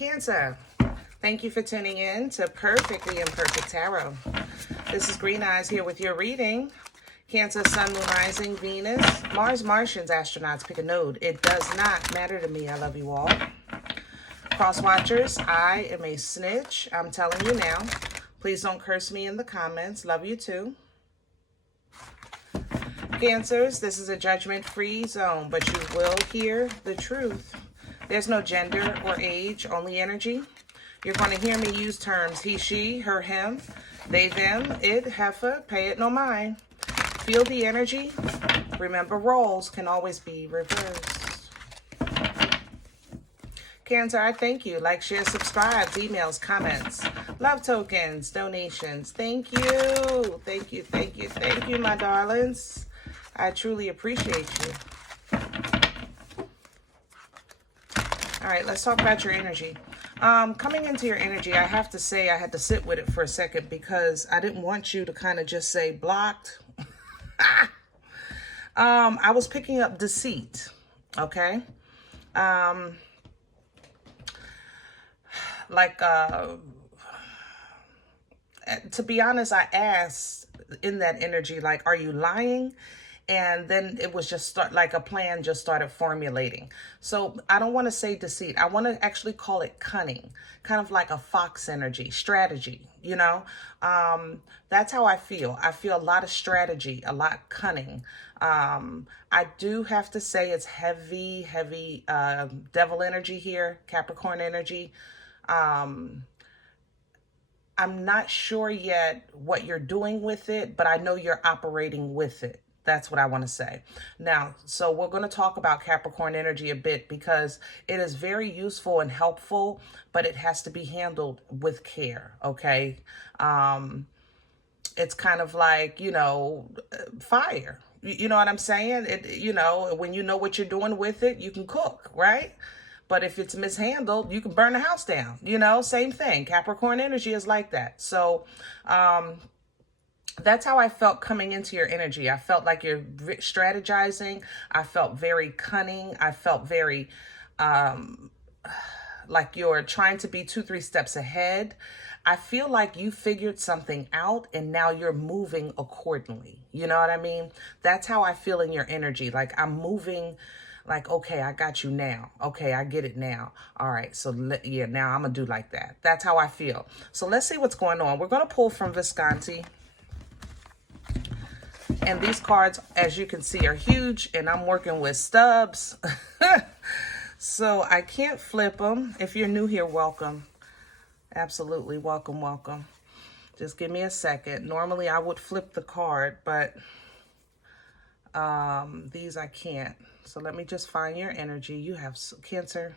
Cancer, thank you for tuning in to Perfectly Imperfect Tarot. This is Green Eyes here with your reading. Cancer, Sun, Moon, Rising, Venus, Mars, Martians, astronauts, pick a node. It does not matter to me. I love you all. Cross watchers, I am a snitch. I'm telling you now. Please don't curse me in the comments. Love you too. Cancers, this is a judgment-free zone, but you will hear the truth. There's no gender or age, only energy. You're going to hear me use terms he, she, her, him, they, them, it, heifer, pay it no mind. Feel the energy. Remember, roles can always be reversed. Cancer, I thank you. Like, share, subscribe, emails, comments, love tokens, donations. Thank you. Thank you, thank you, thank you, my darlings. I truly appreciate you. All right, let's talk about your energy. Coming into your energy, I have to say I had to sit with it for a second because I didn't want you to kind of just say blocked. I was picking up deceit, okay? To be honest, I asked in that energy, like, are you lying? And then it was just like a plan just started formulating. So I don't want to say deceit. I want to actually call it cunning, kind of like a fox energy, strategy, you know? That's how I feel. I feel a lot of strategy, a lot cunning. I do have to say it's heavy, heavy devil energy here, Capricorn energy. I'm not sure yet what you're doing with it, but I know you're operating with it. That's what I want to say. Now, so we're going to talk about Capricorn energy a bit because it is very useful and helpful, but it has to be handled with care, okay? It's kind of like, you know, fire. You know what I'm saying? You know, when you know what you're doing with it, you can cook, right? But if it's mishandled, you can burn the house down, you know, same thing. Capricorn energy is like that. So, that's how I felt coming into your energy. I felt like you're strategizing. I felt very cunning. I felt very like you're trying to be 2-3 steps ahead. I feel like you figured something out and now you're moving accordingly. You know what I mean? That's how I feel in your energy. Like I'm moving like, okay, I got you now. Okay, I get it now. All right, so yeah, now I'm going to do like that. That's how I feel. So let's see what's going on. We're going to pull from Visconti. And these cards, as you can see, are huge, and I'm working with stubs. So I can't flip them. If you're new here, welcome. Absolutely, welcome, welcome. Just give me a second. Normally, I would flip the card, but these I can't. So let me just find your energy. You have Cancer.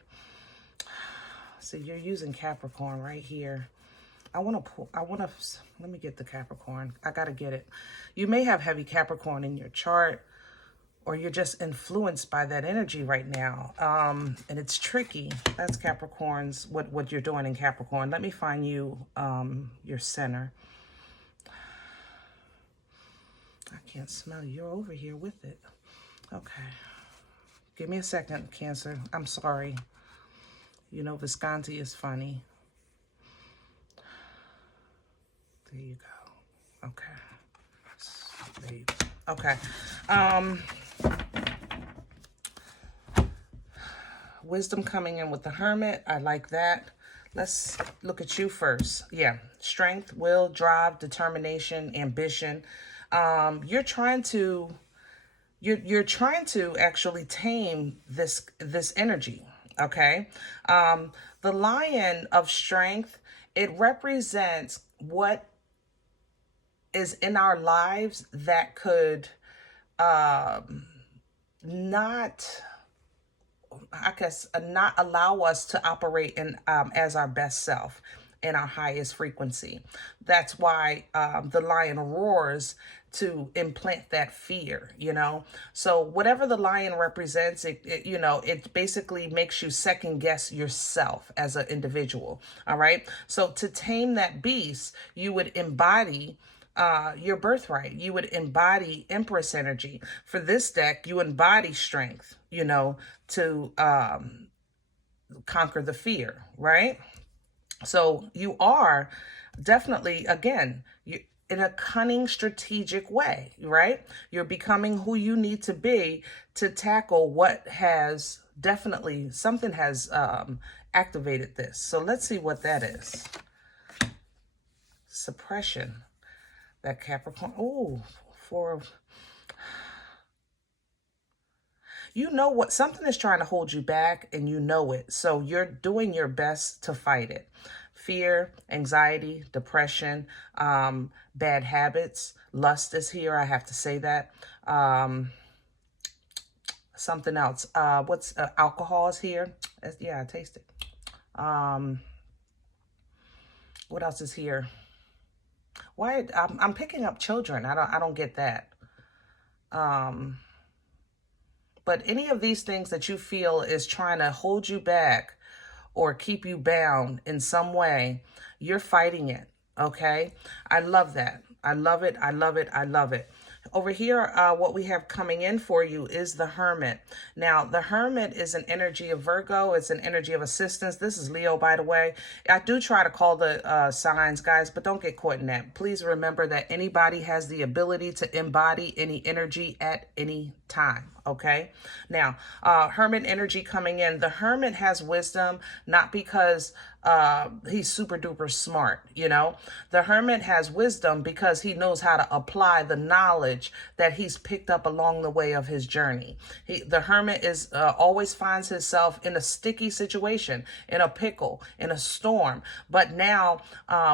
See, you're using Capricorn right here. Let me get the Capricorn. I got to get it. You may have heavy Capricorn in your chart, or you're just influenced by that energy right now. And it's tricky. That's Capricorn's, what you're doing in Capricorn. Let me find you, your center. I can't smell you. You're over here with it. Okay. Give me a second, Cancer. I'm sorry. You know, Visconti is funny. There you go. Okay. There you go. Okay. Wisdom coming in with the Hermit. I like that. Let's look at you first. Yeah. Strength, will, drive, determination, ambition. You're trying to actually tame this energy. Okay. The Lion of Strength, it represents what is in our lives that could not allow us to operate in as our best self, in our highest frequency. That's why the lion roars, to implant that fear, you know? So whatever the lion represents, it basically makes you second guess yourself as an individual, all right? So to tame that beast, you would embody your birthright. You would embody Empress energy. For this deck, you embody strength, to conquer the fear, right? So you are definitely, again, you in a cunning, strategic way, right? You're becoming who you need to be to tackle what has definitely, something has activated this. So let's see what that is. Suppression. That Capricorn. Oh, for you know what, something is trying to hold you back and you know it. So you're doing your best to fight it. Fear, anxiety, depression, bad habits, lust is here. I have to say that. Something else. What's alcohol is here. Yeah, I taste it. What else is here? Why I'm picking up children. I don't get that. But any of these things that you feel is trying to hold you back or keep you bound in some way, you're fighting it, okay? I love that. I love it. I love it. I love it. Over here, what we have coming in for you is the Hermit. Now, the Hermit is an energy of Virgo. It's an energy of assistance. This is Leo, by the way. I do try to call the signs, guys, but don't get caught in that. Please remember that anybody has the ability to embody any energy at any time, okay? Now, Hermit energy coming in. The Hermit has wisdom, not because he's super duper smart, you know. The Hermit has wisdom because he knows how to apply the knowledge that he's picked up along the way of his journey. The Hermit is always finds himself in a sticky situation, in a pickle, in a storm. But now,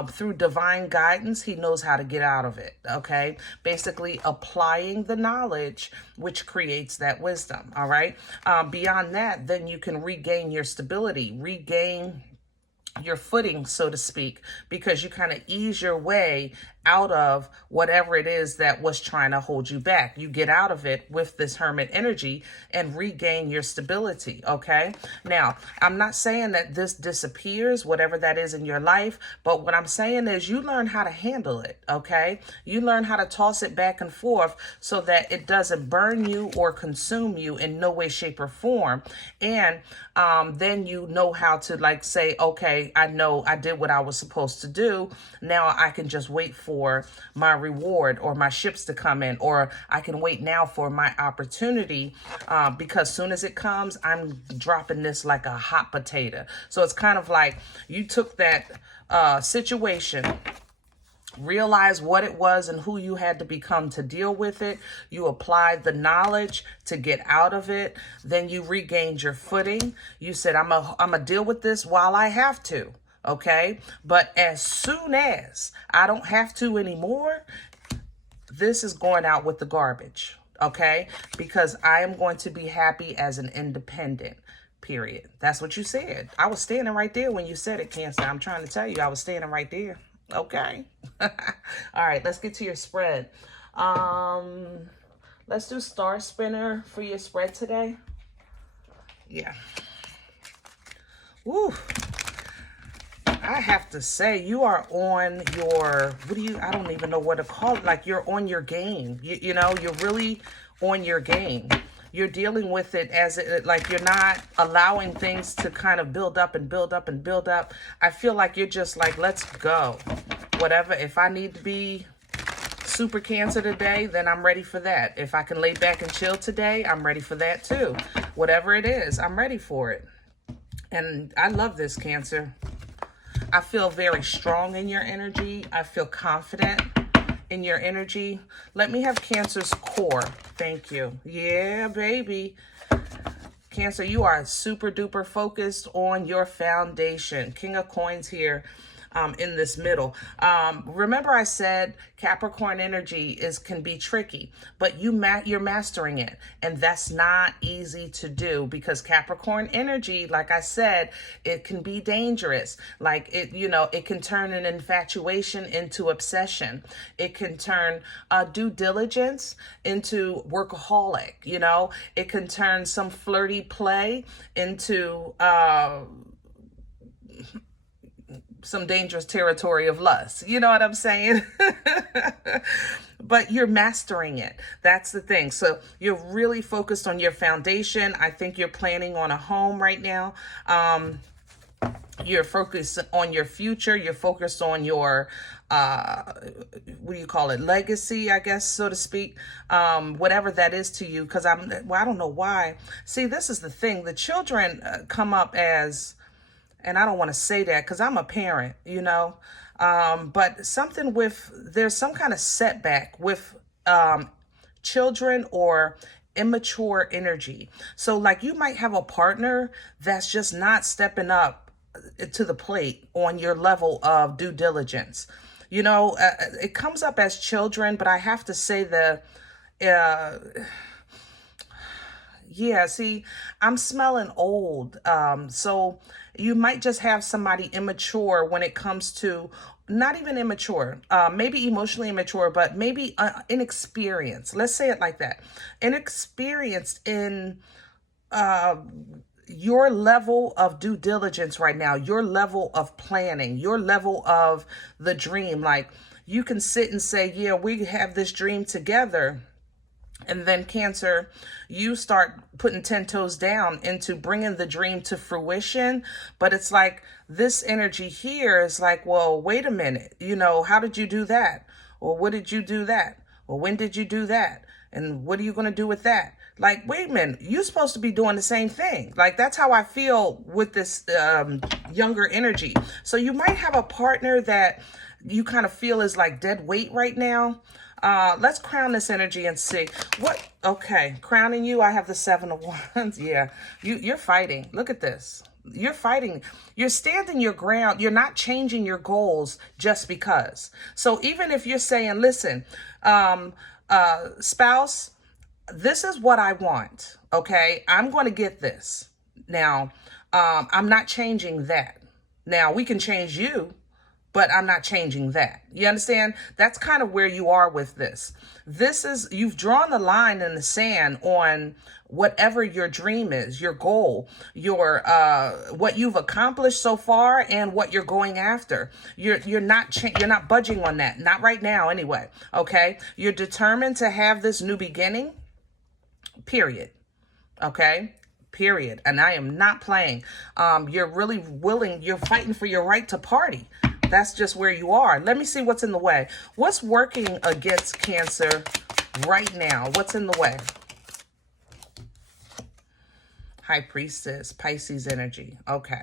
through divine guidance, he knows how to get out of it, okay? Basically applying the knowledge, which creates that wisdom, all right? Beyond that, then you can regain your stability, regain your footing, so to speak, because you kind of ease your way out of whatever it is that was trying to hold you back. You get out of it with this Hermit energy and regain your stability, okay? Now, I'm not saying that this disappears, whatever that is in your life, but what I'm saying is you learn how to handle it, okay? You learn how to toss it back and forth so that it doesn't burn you or consume you in no way, shape, or form. And then you know how to, like, say, okay, I know I did what I was supposed to do. Now I can just wait for my reward or my ships to come in, or I can wait now for my opportunity, because soon as it comes, I'm dropping this like a hot potato. So it's kind of like you took that situation, realize what it was and who you had to become to deal with it. You applied the knowledge to get out of it. Then you regained your footing. You said, I'm a deal with this while I have to. Okay. But as soon as I don't have to anymore, this is going out with the garbage. Okay. Because I am going to be happy as an independent. Period. That's what you said. I was standing right there when you said it, Cancer. I'm trying to tell you, I was standing right there. Okay. All right, let's get to your spread. Let's do Star Spinner for your spread today. Yeah. Woo. I have to say, you are on your, I don't even know what to call it. Like, you're on your game. You know, you're really on your game. You're dealing with it as like you're not allowing things to kind of build up and build up and build up. I feel like you're just like, let's go. Whatever. If I need to be super Cancer today, then I'm ready for that. If I can lay back and chill today, I'm ready for that too. Whatever it is, I'm ready for it. And I love this, Cancer. I feel very strong in your energy. I feel confident in your energy. Let me have Cancer's core. Thank you. Yeah, baby. Cancer, you are super duper focused on your foundation. King of Coins here. In this middle. Remember I said Capricorn energy can be tricky, but you're mastering it. And that's not easy to do because Capricorn energy, like I said, it can be dangerous. Like it can turn an infatuation into obsession. It can turn due diligence into workaholic. It can turn some flirty play into, some dangerous territory of lust. You know what I'm saying? but you're mastering it. That's the thing. So you're really focused on your foundation. I think you're planning on a home right now. You're focused on your future. You're focused on your, what do you call it? Legacy, I guess, so to speak. Whatever that is to you. Because I don't know why. See, this is the thing. The children come up as, and I don't want to say that because I'm a parent, you know. But something with, there's some kind of setback with children or immature energy. So like you might have a partner that's just not stepping up to the plate on your level of due diligence. You know, it comes up as children, but I have to say yeah, see, I'm smelling old. So you might just have somebody immature when it comes to, not even immature, maybe emotionally immature, but maybe inexperienced. Let's say it like that. Inexperienced in your level of due diligence right now, your level of planning, your level of the dream. Like you can sit and say, yeah, we have this dream together. And then Cancer, you start putting 10 toes down into bringing the dream to fruition. But it's like this energy here is like, well, wait a minute. You know, how did you do that? Well, what did you do that? Well, when did you do that? And what are you going to do with that? Like, wait a minute, you're supposed to be doing the same thing. Like, that's how I feel with this younger energy. So you might have a partner that you kind of feel is like dead weight right now. Let's crown this energy and see what, okay, crowning you, I have the 7 of Wands. Yeah, you're fighting. Look at this. You're fighting. You're standing your ground. You're not changing your goals just because. So even if you're saying, listen, spouse, this is what I want. Okay. I'm going to get this. Now, I'm not changing that. Now we can change you, but I'm not changing that. You understand? That's kind of where you are with this. This is, you've drawn the line in the sand on whatever your dream is, your goal, your, what you've accomplished so far and what you're going after. You're not budging on that. Not right now anyway. Okay. You're determined to have this new beginning, period. Okay. Period. And I am not playing. You're really willing. You're fighting for your right to party. That's just where you are. Let me see what's in the way. What's working against Cancer right now? What's in the way? High Priestess, Pisces energy. Okay.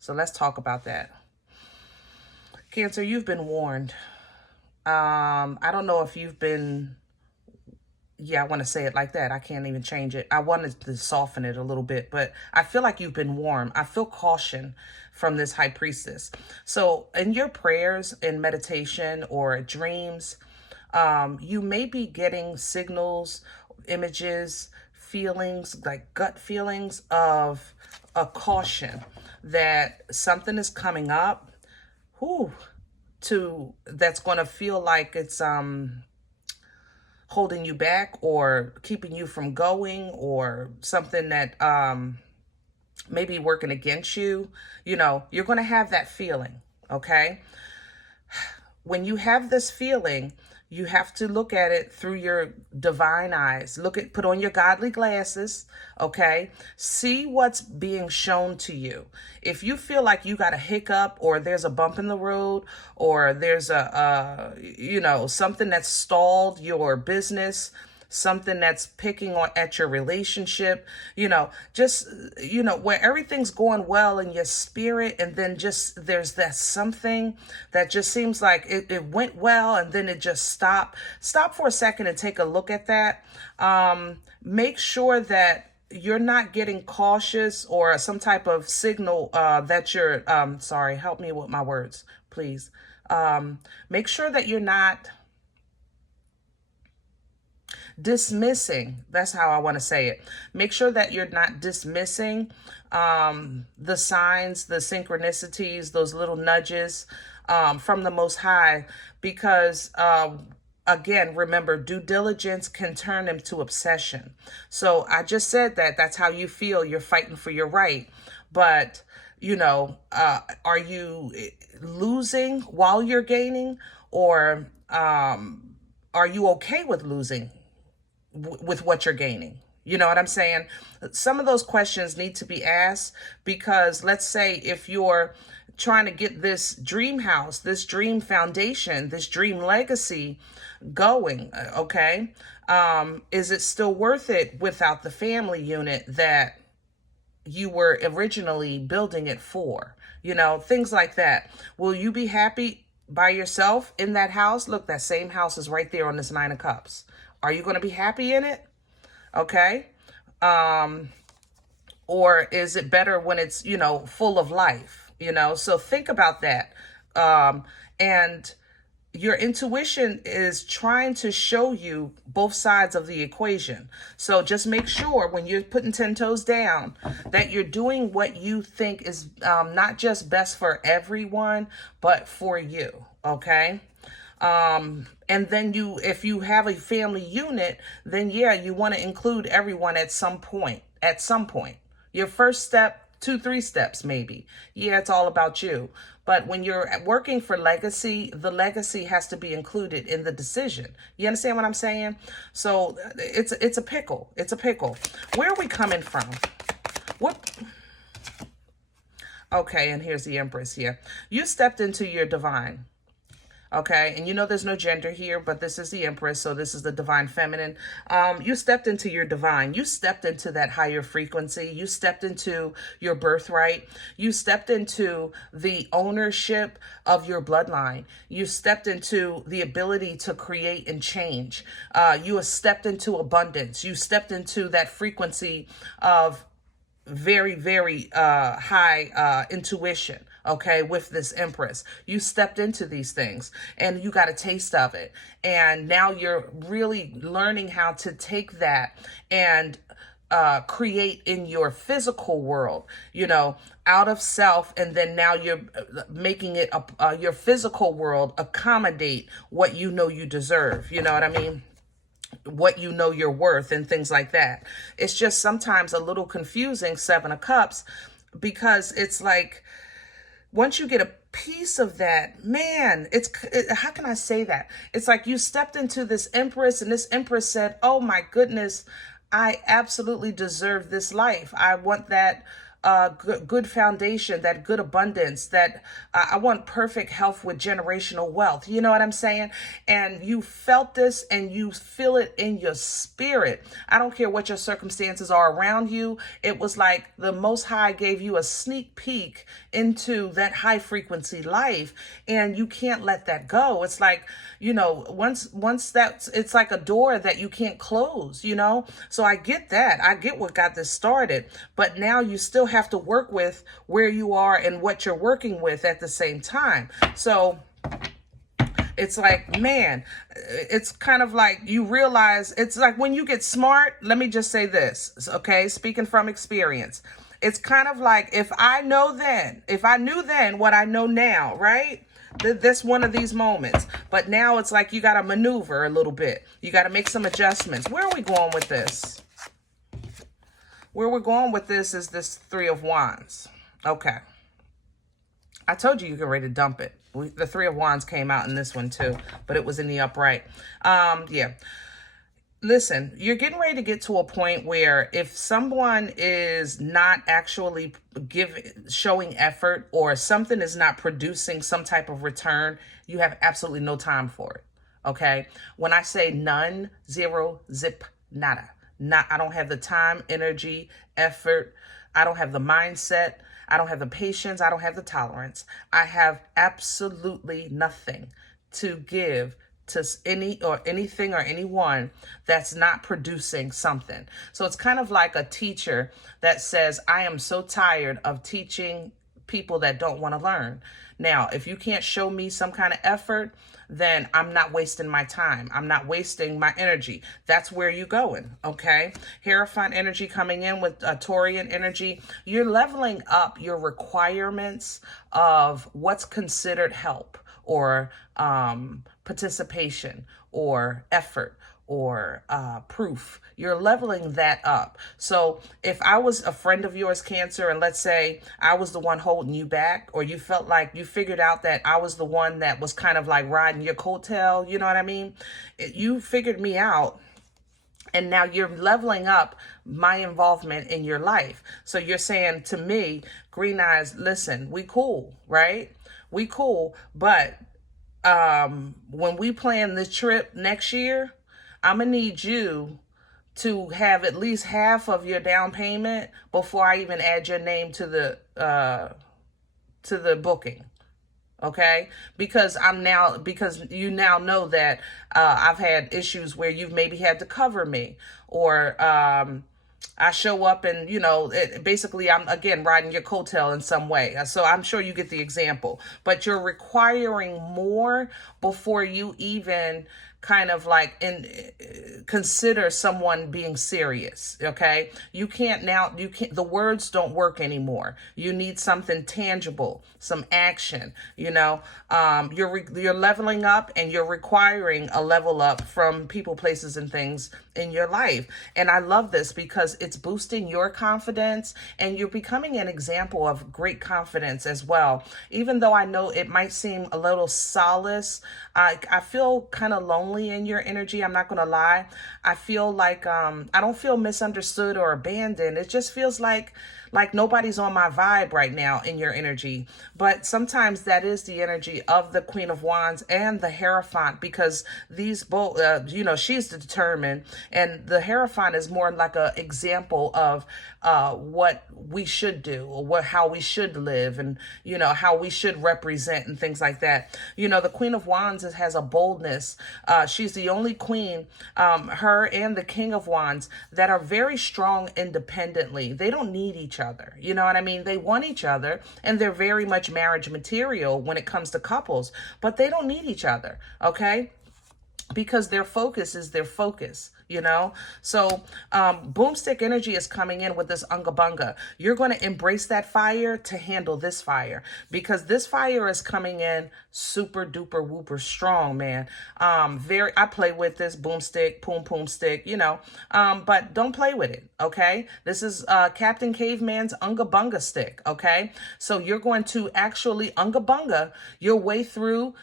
So let's talk about that. Cancer, you've been warned. I don't know if you've been, yeah, I want to say it like that. I can't even change it. I wanted to soften it a little bit, but I feel like you've been warned. I feel caution from this High Priestess. So in your prayers and meditation or dreams, you may be getting signals, images, feelings, like gut feelings of a caution that something is coming up, that's going to feel like it's, holding you back or keeping you from going, or something that maybe working against you. You know, you're going to have that feeling, okay? When you have this feeling, you have to look at it through your divine eyes. Put on your godly glasses, okay? See what's being shown to you. If you feel like you got a hiccup, or there's a bump in the road, or there's something that's stalled your business, something that's picking at your relationship, where everything's going well in your spirit, and then just there's that something that just seems like it went well and then it just stopped. Stop for a second and take a look at that. Make sure that you're not getting cautious or some type of signal that you're, sorry, help me with my words, please. Make sure that you're not dismissing. That's how I want to say it. Make sure that you're not dismissing the signs, the synchronicities, those little nudges from the Most High, because again, remember, due diligence can turn into obsession. So I just said that's how you feel. You're fighting for your right. But, are you losing while you're gaining, or are you okay with losing with what you're gaining? You know what I'm saying? Some of those questions need to be asked, because let's say if you're trying to get this dream house, this dream foundation, this dream legacy going, okay, is it still worth it without the family unit that you were originally building it for? You know, things like that. Will you be happy by yourself in that house? Look, that same house is right there on this Nine of Cups. Are you going to be happy in it? Okay. Or is it better when it's, you know, full of life, you know? So think about that. And your intuition is trying to show you both sides of the equation. So just make sure when you're putting 10 toes down that you're doing what you think is not just best for everyone, but for you. Okay. And then if you have a family unit, then yeah, you want to include everyone at some point. Your first step, 2-3 steps maybe. Yeah, it's all about you. But when you're working for legacy, the legacy has to be included in the decision. You understand what I'm saying? So it's a pickle. It's a pickle. Where are we coming from? What? Okay, and here's the Empress here. You stepped into your divine. Okay, and you know there's no gender here, but this is the Empress, so this is the divine feminine. You stepped into your divine. You stepped into that higher frequency. You stepped into your birthright. You stepped into the ownership of your bloodline. You stepped into the ability to create and change. You have stepped into abundance. You stepped into that frequency of very, very high intuition. Okay, with this Empress, you stepped into these things and you got a taste of it. And now you're really learning how to take that and create in your physical world, you know, out of self. And then now you're making it your physical world accommodate what you know you deserve. You know what I mean? What you know you're worth and things like that. It's just sometimes a little confusing, Seven of Cups, because it's like, once you get a piece of that, man, how can I say that? It's like you stepped into this Empress and this Empress said, oh my goodness, I absolutely deserve this life. I want that good foundation, that good abundance, that I want perfect health with generational wealth. You know what I'm saying? And you felt this and you feel it in your spirit. I don't care what your circumstances are around you. It was like the Most High gave you a sneak peek into that high frequency life, and you can't let that go. It's like, you know, once it's like a door that you can't close, you know? So I get that. I get what got this started, but now you still have to work with where you are and what you're working with at the same time. So it's like, man, it's kind of like you realize, it's like when you get smart, let me just say this, okay? Speaking from experience, it's kind of like if I knew then what I know now, right? This one of these moments. But now it's like you got to maneuver a little bit. You got to make some adjustments. Where are we going with this? Where we're going with this is this Three of Wands. Okay. I told you can ready to dump it. The Three of Wands came out in this one too, but it was in the upright. Yeah. Listen, you're getting ready to get to a point where if someone is not actually showing effort, or something is not producing some type of return, you have absolutely no time for it. Okay. When I say none, zero, zip, nada. I don't have the time, energy, effort. I don't have the mindset. I don't have the patience. I don't have the tolerance. I have absolutely nothing to give to anything or anyone that's not producing something. So it's kind of like a teacher that says, I am so tired of teaching people that don't want to learn. Now, if you can't show me some kind of effort, then I'm not wasting my time. I'm not wasting my energy. That's where you're going, okay? Hierophant energy coming in with Taurian energy. You're leveling up your requirements of what's considered help or participation or effort or proof. You're leveling that up. So if I was a friend of yours, Cancer, and let's say I was the one holding you back, or you felt like you figured out that I was the one that was kind of like riding your coattail, you know what I mean? You figured me out, and now you're leveling up my involvement in your life. So you're saying to me, Green Eyes, listen, we cool, right? We cool, but when we plan this trip next year, I'm gonna need you to have at least half of your down payment before I even add your name to the booking. Okay, because you now know that I've had issues where you've maybe had to cover me, or I show up and, basically I'm, again, riding your coattail in some way. So I'm sure you get the example, but you're requiring more before you even kind of like consider someone being serious. Okay. You can't, the words don't work anymore. You need something tangible, some action, you're leveling up, and you're requiring a level up from people, places, and things in your life. And I love this because it's boosting your confidence, and you're becoming an example of great confidence as well. Even though I know it might seem a little solace, I feel kind of lonely in your energy. I'm not going to lie. I feel like I don't feel misunderstood or abandoned. It just feels like nobody's on my vibe right now in your energy. But sometimes that is the energy of the Queen of Wands and the Hierophant, because these both, she's determined, and the Hierophant is more like an example of what we should do, or how we should live, and how we should represent and things like that. The Queen of Wands has a boldness. She's the only queen, her and the King of Wands, that are very strong independently. They don't need each other. You know what I mean? They want each other, and they're very much marriage material when it comes to couples, but they don't need each other. Okay? Because their focus is their focus, So boomstick energy is coming in with this unga bunga. You're going to embrace that fire to handle this fire, because this fire is coming in super duper whooper strong, man. I play with this boomstick, poom stick, but don't play with it. Okay. This is Captain Caveman's unga bunga stick. Okay. So you're going to actually unga bunga your way through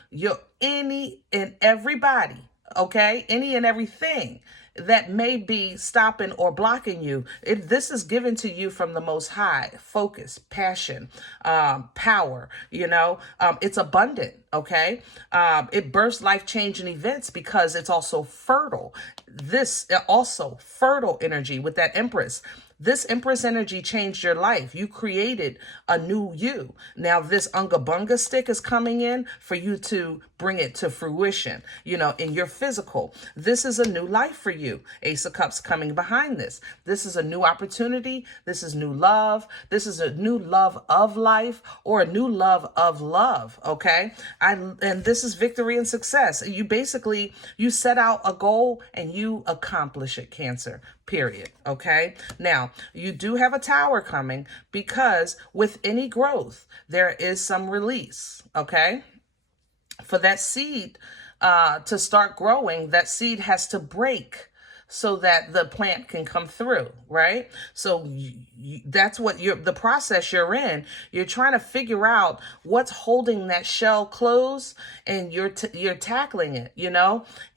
any and everybody. Okay, any and everything that may be stopping or blocking you. This is given to you from the Most High. Focus, passion, power, it's abundant. Okay. It births life-changing events because it's also fertile. This also fertile energy with that Empress. This Empress energy changed your life. You created a new you. Now this unga bunga stick is coming in for you to bring it to fruition, in your physical. This is a new life for you. Ace of Cups coming behind this. This is a new opportunity. This is new love. This is a new love of life, or a new love of love. Okay. And this is victory and success. You set out a goal and you accomplish it, Cancer. Period. Okay. Now, you do have a Tower coming, because with any growth, there is some release. Okay. For that seed to start growing, that seed has to break so that the plant can come through, right? So that's what the process you're in. You're trying to figure out what's holding that shell closed, and you're tackling it,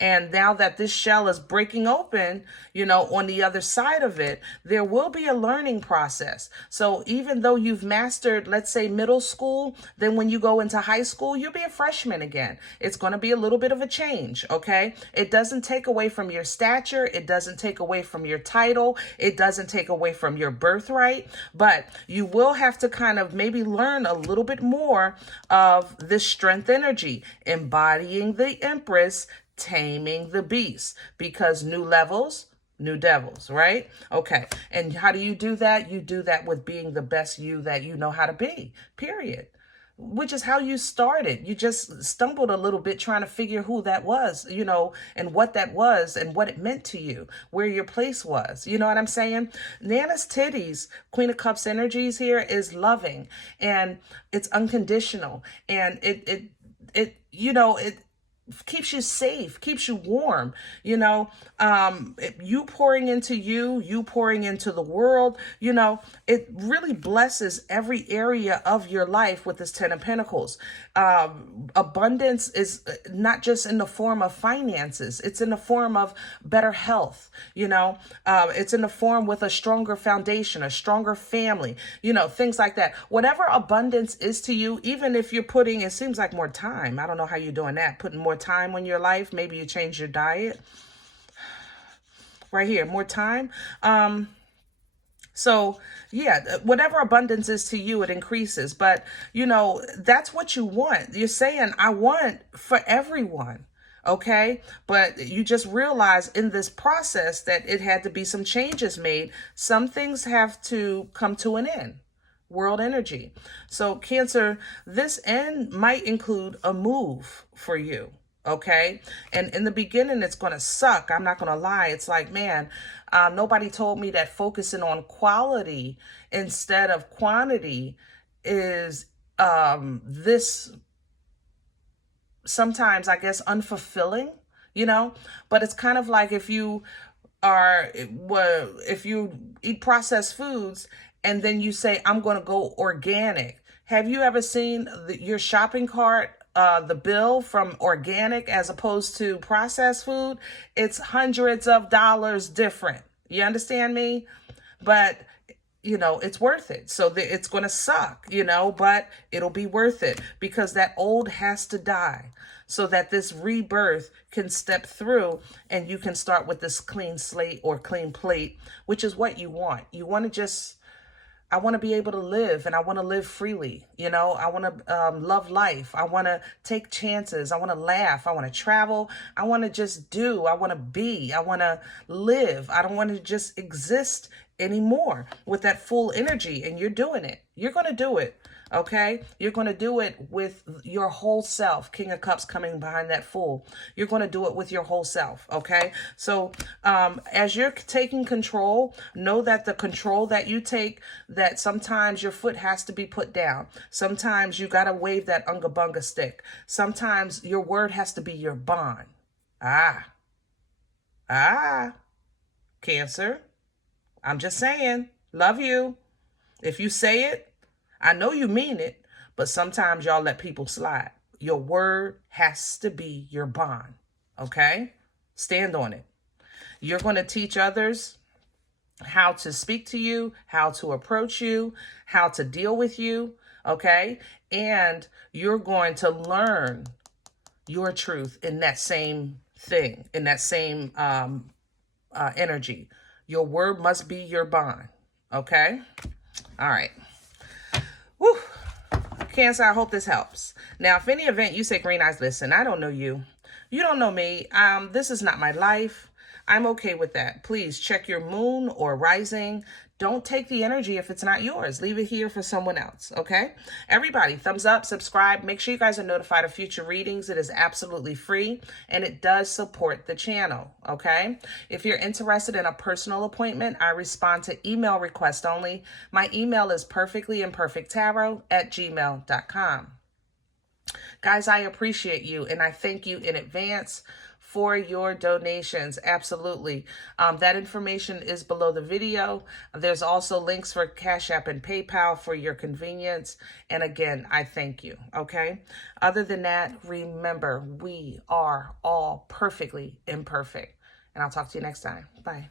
And now that this shell is breaking open, on the other side of it, there will be a learning process. So even though you've mastered, let's say, middle school, then when you go into high school, you'll be a freshman again. It's going to be a little bit of a change, okay? It doesn't take away from your stature. It doesn't take away from your title. It doesn't take away from your birthright, but you will have to kind of maybe learn a little bit more of this strength energy, embodying the Empress, taming the beast, because new levels, new devils, right? Okay. And how do you do that? You do that with being the best you that you know how to be, period. Which is how you started. You just stumbled a little bit trying to figure who that was, and what that was and what it meant to you, where your place was. You know what I'm saying? Nana's titties, Queen of Cups energies here is loving, and it's unconditional, and it keeps you safe, keeps you warm, you pouring into you pouring into the world, it really blesses every area of your life with this 10 of Pentacles. Abundance is not just in the form of finances, it's in the form of better health, it's in the form with a stronger foundation, a stronger family, things like that. Whatever abundance is to you, even if you're putting, it seems like more time. I don't know how you're doing that, putting more time on your life. Maybe you change your diet. Right here, more time. So yeah, whatever abundance is to you, it increases. But that's what you want. You're saying, I want for everyone. Okay. But you just realize in this process that it had to be some changes made. Some things have to come to an end. World energy. So Cancer, this end might include a move for you. Okay. And in the beginning, it's going to suck. I'm not going to lie. It's like, man, nobody told me that focusing on quality instead of quantity is this sometimes, I guess, unfulfilling, but it's kind of like if you eat processed foods and then you say, I'm going to go organic. Have you ever seen your shopping cart, the bill from organic as opposed to processed food? It's hundreds of dollars different. You understand me? But it's worth it. So it's going to suck, but it'll be worth it because that old has to die so that this rebirth can step through and you can start with this clean slate or clean plate, which is what you want. You want to I want to be able to live, and I want to live freely. I want to love life. I want to take chances. I want to laugh. I want to travel. I want to just do. I want to be. I want to live. I don't want to just exist anymore with that full energy. And you're doing it. You're going to do it. Okay. You're going to do it with your whole self. King of Cups coming behind that Fool. You're going to do it with your whole self. Okay. So, as you're taking control, know that the control that you take, that sometimes your foot has to be put down. Sometimes you got to wave that unga bunga stick. Sometimes your word has to be your bond. Cancer. I'm just saying, love you. If you say it, I know you mean it, but sometimes y'all let people slide. Your word has to be your bond, okay? Stand on it. You're going to teach others how to speak to you, how to approach you, how to deal with you, okay? And you're going to learn your truth in that same thing, in that same energy. Your word must be your bond, okay? All right. Woo. Cancer, I hope this helps. Now, if any event you say, Green Eyes, listen, I don't know you. You don't know me. This is not my life. I'm okay with that. Please check your moon or rising. Don't take the energy if it's not yours. Leave it here for someone else, okay? Everybody, thumbs up, subscribe. Make sure you guys are notified of future readings. It is absolutely free, and it does support the channel, okay? If you're interested in a personal appointment, I respond to email request only. My email is perfectlyimperfecttarot@gmail.com. Guys, I appreciate you, and I thank you in advance for your donations. Absolutely. That information is below the video. There's also links for CashApp and PayPal for your convenience. And again, I thank you. Okay. Other than that, remember, we are all perfectly imperfect. And I'll talk to you next time. Bye.